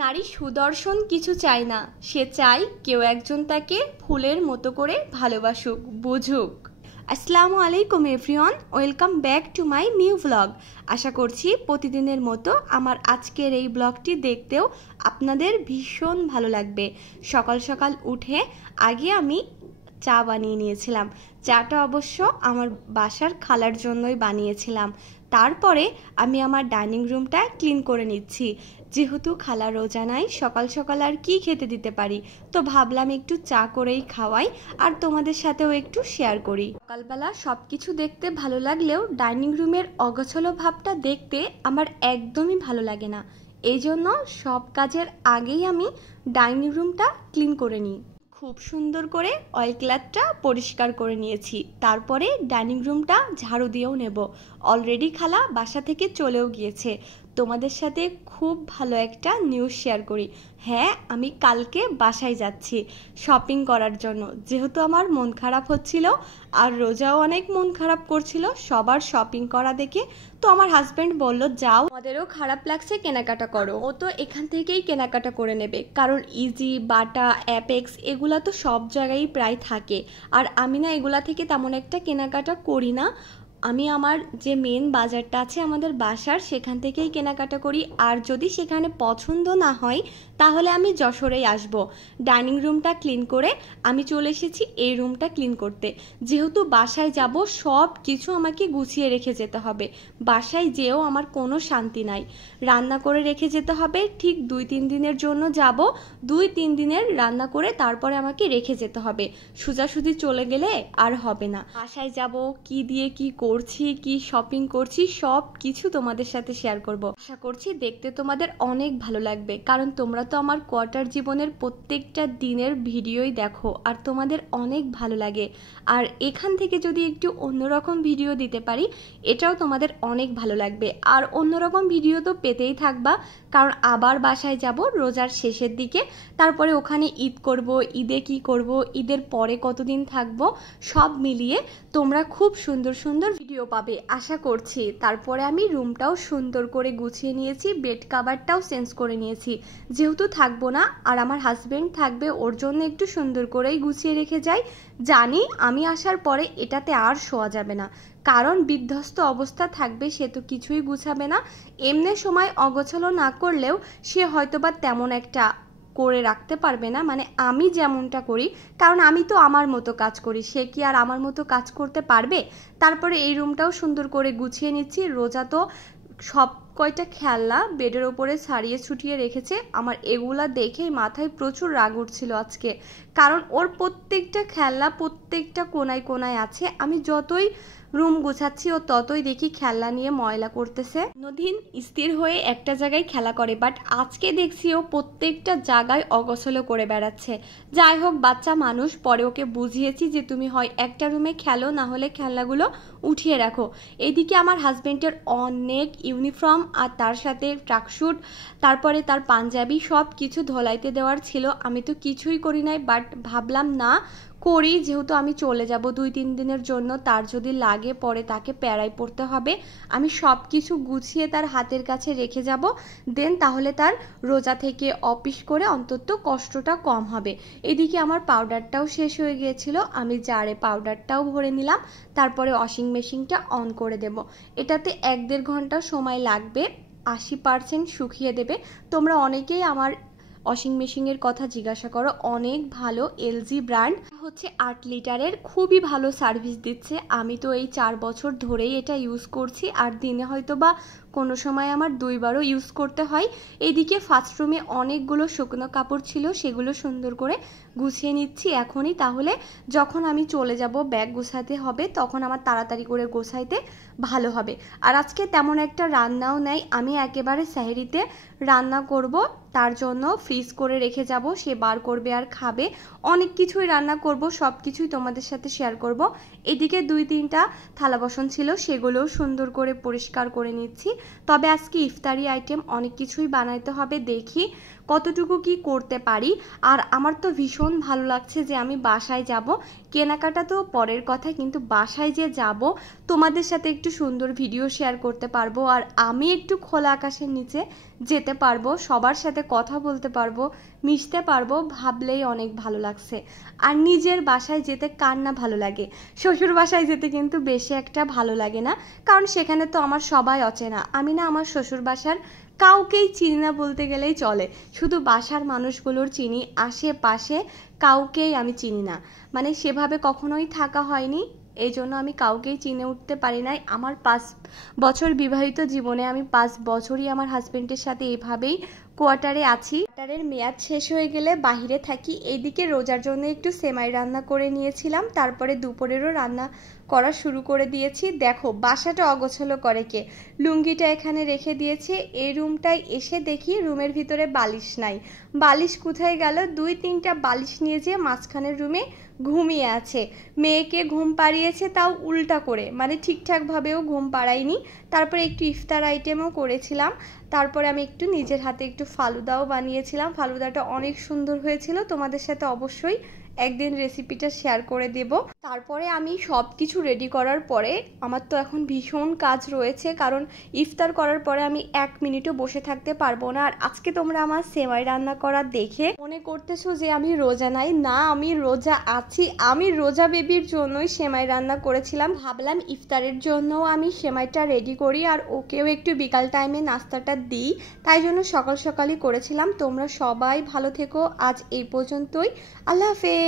নারী সুদর্শন কিছু চায় না, সে চায় কেউ একজন তাকে ফুলের মতো করে ভালোবাসুক, বুঝুক। আসসালামু আলাইকুম everyone, welcome back to my new blog. আশা করছি প্রতিদিনের মতো আমার আজকের এই ব্লগটি দেখতেও আপনাদের ভীষণ ভালো লাগবে। সকাল সকাল উঠে আগে আমি চা বানিয়ে নিয়েছিলাম। চাটা অবশ্য আমার বাসার খালার জন্যই বানিয়েছিলাম। তারপরে আমি আমার ডাইনিং রুমটা ক্লিন করে নিচ্ছি। যেহেতু খালা রোজা নাই, সকাল সকাল আর কি খেতে দিতে পারি, তো ভাবলাম একটু চা করেই খাওয়াই আর তোমাদের সাথেও একটু শেয়ার করি। সকালবেলা সব কিছু দেখতে ভালো লাগলেও ডাইনিং রুমের অগোছালো ভাবটা দেখতে আমার একদমই ভালো লাগে না। এই জন্য সব কাজের আগেই আমি ডাইনিং রুমটা ক্লিন করে নিই। খুব সুন্দর করে অয়েল ক্লাথটা পরিষ্কার করে নিয়েছি। তারপরে ডাইনিং রুমটা ঝাড়ু দিয়েও নেব। অলরেডি খালা বাসা থেকে চলেও গিয়েছে। তোমাদের সাথে খুব ভালো একটা নিউজ শেয়ার করি। হ্যাঁ, আমি কালকে বাসায় যাচ্ছি শপিং করার জন্য। যেহেতু আমার মন খারাপ হচ্ছিল আর রোজাও অনেক মন খারাপ করছিল সবার শপিং করা দেখে, তো আমার হাজব্যান্ড বলল যাও, আমাদেরও খারাপ লাগছে, কেনাকাটা করো। ও তো এখান থেকেই কেনাকাটা করে নেবে, কারণ ইজি, বাটা, অ্যাপেক্স এগুলা তো সব জায়গায় প্রায় থাকে। আর আমি না এগুলা থেকে তেমন একটা কেনাকাটা করি না। আমি আমার যে মেন বাজারটা আছে আমাদের বাসার, সেখান থেকেই কেনাকাটা করি। আর যদি সেখানে পছন্দ না হয় তাহলে আমি যশোরেই আসব। ডাইনিং রুমটা ক্লিন করে আমি চলে এসেছি এই রুমটা ক্লিন করতে। যেহেতু বাসায় যাব, সব কিছু আমাকে গুছিয়ে রেখে যেতে হবে। বাসায় যেও আমার কোনো শান্তি নাই। রান্না করে রেখে যেতে হবে। ঠিক 2-3 দিনের জন্য যাব, 2-3 দিনের রান্না করে তারপরে আমাকে রেখে যেতে হবে। সোজাসুজি চলে গেলে আর হবে না। বাসায় যাব, কি দিয়ে কি করছি, কি শপিং করছি, সব কিছু তোমাদের সাথে শেয়ার করব। আশা করছি দেখতে তোমাদের অনেক ভালো লাগবে, কারণ তোমরা তো আমার কোয়ার্টার জীবনের প্রত্যেকটা দিনের ভিডিওই দেখো আর তোমাদের অনেক ভালো লাগে। আর এখান থেকে যদি একটু অন্যরকম ভিডিও দিতে পারি, এটাও তোমাদের অনেক ভালো লাগবে। আর অন্যরকম ভিডিও তো পেতেই থাকবা, কারণ আবার বাসায় যাব রোজার শেষের দিকে। তারপরে ওখানে ঈদ করব, ঈদে কি করব, ঈদের পরে কতদিন থাকবো, সব মিলিয়ে তোমরা খুব সুন্দর সুন্দর ভিডিও পাবে আশা করছি। তারপরে আমি রুমটাও সুন্দর করে গুছিয়ে নিয়েছি, বেড কাভারটাও চেঞ্জ করে নিয়েছি। যেহেতু থাকবো না আর আমার হাজবেন্ড থাকবে, ওর জন্য একটু সুন্দর করেই গুছিয়ে রেখে যাই। জানি আমি আসার পরে এটাতে আর শোয়া যাবে না, কারণ বিধ্বস্ত অবস্থা থাকবে, সে তো কিছুই গুছাবে না। এমনি সময় অগোছালো না করলেও সে হয়তোবা তেমন একটা করে রাখতে পারবে না, মানে আমি যেমনটা করি, কারণ আমি তো আমার মতো কাজ করি, সে কি আর আমার মতো কাজ করতে পারবে। তারপরে এই রুমটাও সুন্দর করে গুছিয়ে নিচ্ছি। রোজা তো সব কয়টা খেলনা বেডের ওপরে ছাড়িয়ে ছুটিয়ে রেখেছে। আমার এগুলা দেখেই মাথায় প্রচুর রাগ উঠছিল আজকে, কারণ ওর প্রত্যেকটা খেলনা প্রত্যেকটা কোনায় কোনায় আছে। আমি যতই রুম গুছাচ্ছি ও ততই দেখি খেলনা নিয়ে ময়লা করতেছে। অন্যদিন স্থির হয়ে একটা জায়গায় খেলা করে, বাট আজকে দেখছি ও প্রত্যেকটা জায়গায় অগোছালো করে বেড়াচ্ছে। যাই হোক, বাচ্চা মানুষ, পরে ওকে বুঝিয়েছি যে তুমি হয় একটা রুমে খেলো, না হলে খেলনাগুলো উঠিয়ে রাখো। এইদিকে আমার হাজবেন্ডের অনেক ইউনিফর্ম আর তার সাথে ট্রাকস্যুট, তারপরে তার পাঞ্জাবি সব কিছু ধোলাইতে দেওয়ার ছিল। আমি তো কিছুই করি নাই, বাট ভাবলাম না করি, যেহেতু আমি চলে যাব 2-3 দিনের জন্য, তার যদি লাগে পরে তাকে প্যারায় পড়তে হবে। আমি সব কিছু গুছিয়ে তার হাতের কাছে রেখে যাব, দেন তাহলে তার রোজা থেকে অফিস করে অন্তত কষ্টটা কম হবে। এদিকে আমার পাউডারটাও শেষ হয়ে গিয়েছিল, আমি জারে পাউডারটাও ভরে নিলাম। তারপরে ওয়াশিং মেশিনটা অন করে দেব। এটাতে 1-1.5 ঘন্টা সময় লাগবে, 80% শুকিয়ে দেবে। তোমরা অনেকেই আমার ওয়াশিং মেশিনের কথা জিজ্ঞাসা করো, অনেক ভালো এলজি ব্র্যান্ড, হচ্ছে 8 লিটারের, খুবই ভালো সার্ভিস দিচ্ছে। আমি তো এই 4 বছর ধরেই এটা ইউজ করছি, আর দিনে হয়তো বা কোনো সময় আমার 2 বারও ইউজ করতে হয়। এদিকে ফার্স্ট রুমে অনেকগুলো শুকনো কাপড় ছিল, সেগুলো সুন্দর করে গুছিয়ে নিচ্ছি এখনই, তাহলে যখন আমি চলে যাব ব্যাগ গোছাতে হবে তখন আমার তাড়াতাড়ি করে গোছাইতে ভালো হবে। আর আজকে তেমন একটা রান্নাও নেই, আমি একেবারে সেহরিতে রান্না করব, তার জন্য ফ্রিজ করে রেখে যাব, সে বার করবে আর খাবে। অনেক কিছুই রান্না করব, সব কিছুই তোমাদের সাথে শেয়ার করব। এদিকে 2-3টা থালা বাসন ছিল, সেগুলোও সুন্দর করে পরিষ্কার করে নিচ্ছি। তবে আজকে ইফতারি আইটেম অনেক কিছুই বানাইতে হবে, দেখি কতটুকু কি করতে পারি। আর আমার তো ভীষণ ভালো লাগছে যে আমি বাসায় যাব, কেনাকাটা তো পরের কথা, কিন্তু বাসায় যে যাব তোমাদের সাথে একটু সুন্দর ভিডিও শেয়ার করতে পারবো, আর আমি একটু খোলা আকাশের নিচে যেতে পারবো, সবার সাথে কথা বলতে পারবো, মিশতে পারবো, ভাবলেই অনেক ভালো লাগছে। আর নিজের বাসায় যেতে কার না ভালো লাগে, শ্বশুর বাসায় যেতে কিন্তু বেশি একটা ভালো লাগে না, কারণ সেখানে তো আমার সবাই অচেনা। আমি না আমার শ্বশুর বাসার কাউকেই চিনি না বলতে গেলেই চলে, শুধু বাসার মানুষগুলোর চিনি, আশেপাশে কাউকেই আমি চিনি না, মানে সেভাবে কখনোই থাকা হয়নি, এই জন্য আমি কাউকেই চিনে উঠতে পারি নাই। আমার 5 বছর বিবাহিত জীবনে আমি 5 বছরই আমার হাজবেন্ডের সাথে এভাবেই কোয়ার্টারে আছি। কোয়ার্টারের মেয়াদ শেষ হয়ে গেলে বাহিরে থাকি। এইদিকে রোজার জন্য একটু সেমাই রান্না করে নিয়েছিলাম, তারপরে দুপুরেরও রান্না করা শুরু করে দিয়েছি। দেখো বাসাটা অগোছালো করে কে, লুঙ্গিটা এখানে রেখে দিয়েছি। এই রুমটায় এসে দেখি রুমের ভিতরে বালিশ নাই, বালিশ কোথায় গেল? 2-3টা বালিশ নিয়ে যেয়ে মাঝখানের রুমে ঘুমিয়ে আছে। মেয়েকে ঘুম পাড়িয়েছে, তাও উল্টা করে, মানে ঠিকঠাকভাবেও ঘুম পাড়াইনি। তারপরে একটু ইফতার আইটেমও করেছিলাম, তারপরে আমি একটু নিজের হাতে একটু ফালুদাও বানিয়েছিলাম। ফালুদাটা অনেক সুন্দর হয়েছিল, তোমাদের সাথে অবশ্যই একদিন রেসিপিটা শেয়ার করে দেব। তারপরে আমি সব কিছু রেডি করার পরে আমার তো এখন ভীষণ কাজ রয়েছে, কারণ ইফতার করার পরে আমি 1 মিনিটও বসে থাকতে পারবো না। আর আজকে তোমরা আমার সেমাই রান্না করা দেখে মনে করতেছো যে আমি রোজা নাই, না আমি রোজা আছি। আমি রোজা বেবির জন্যই সেমাই রান্না করেছিলাম, ভাবলাম ইফতারের জন্যও আমি সেমাইটা রেডি করি আর ওকেও একটু বিকাল টাইমে নাস্তাটা দিই, তাই জন্য সকাল সকালই করেছিলাম। তোমরা সবাই ভালো থেকো, আজ এই পর্যন্তই, আল্লাহ হাফেজ।